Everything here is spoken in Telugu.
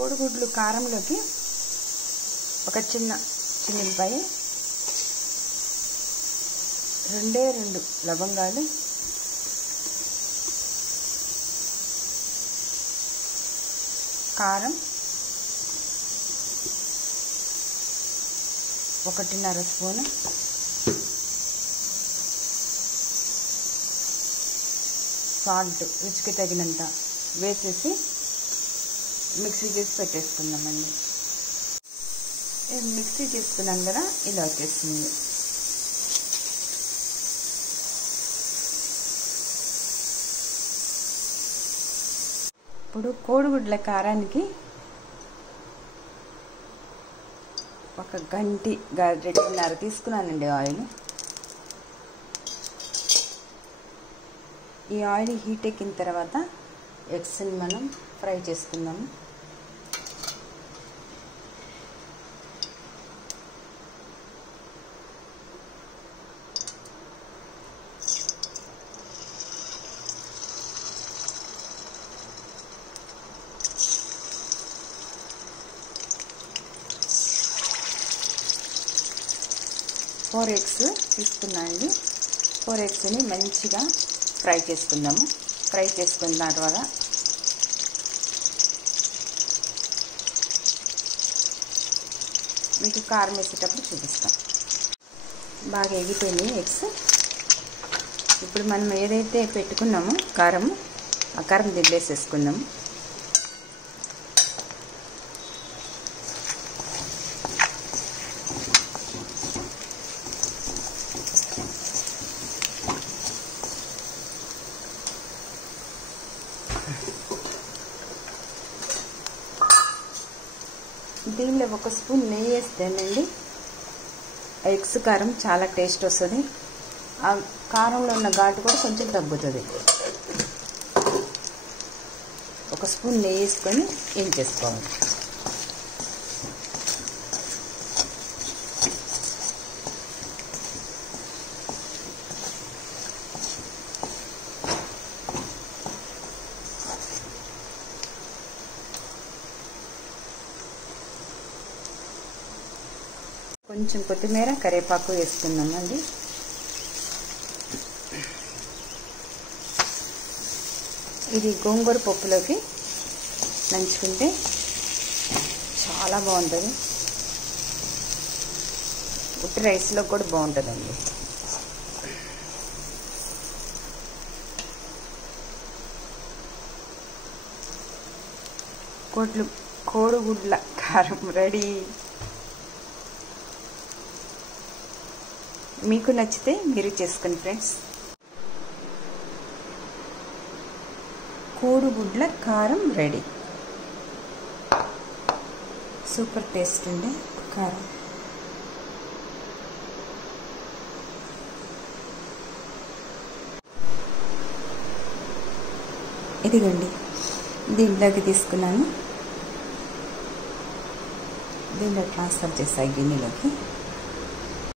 కోడిగుడ్లు కారంలోకి ఒక చిన్న చిన్నిపాయ, 2 లవంగాలు, కారం 1.5 స్పూను, సాల్ట్ రుచికి తగినంత వేసేసి మిక్సీ చేసి పెట్టేసుకుందామండి. మిక్సీ చేసుకున్నాం కదా, ఇలా వచ్చేస్తుంది. ఇప్పుడు కోడిగుడ్ల కారానికి ఒక గంటన్నర తీసుకున్నానండి ఆయిల్. ఈ ఆయిల్ హీట్ ఎక్కిన తర్వాత ఎగ్స్ని మనం ఫ్రై చేసుకుందాము. ఫోర్ ఎగ్స్ తీసుకున్నానండి. 4 ఎగ్స్ని మంచిగా ఫ్రై చేసుకుందాము. ఫ్రై చేసుకున్న తర్వాత మీకు కారం వేసేటప్పుడు చూపిస్తాం. బాగా ఎగిపోయినాయి ఎగ్స్. ఇప్పుడు మనం ఏదైతే పెట్టుకున్నామో కారము, ఆ కారం దీంట్లో వేసేసుకుందాము. దీనిలో 1 స్పూన్ నెయ్యి వేస్తేనండి ఎగ్స్ కారం చాలా టేస్ట్ వస్తుంది. ఆ కారంలో ఉన్న ఘాటు కూడా కొంచెం తగ్గుతుంది. 1 స్పూన్ నెయ్యి వేసుకొని ఏం చేసుకోవాలి. కొంచెం కొత్తిమీర, కరివేపాకు వేసుకుందామండి. ఇది గోంగూర పప్పులోకి నంచుకుంటే చాలా బాగుంటుంది. ఉట్టి రైస్లో కూడా బాగుంటుందండి. కోడిగుడ్ల కారం రెడీ. మీకు నచ్చితే మీరు చేసుకోండి ఫ్రెండ్స్. కోడిగుడ్ల కారం రెడీ. సూపర్ టేస్ట్ అండి కారం. ఇదిగోండి, దీంట్లోకి తీసుకున్నాను. దీంట్లో ట్రాన్స్ఫర్ చేస్తాయి గిన్నెలోకి.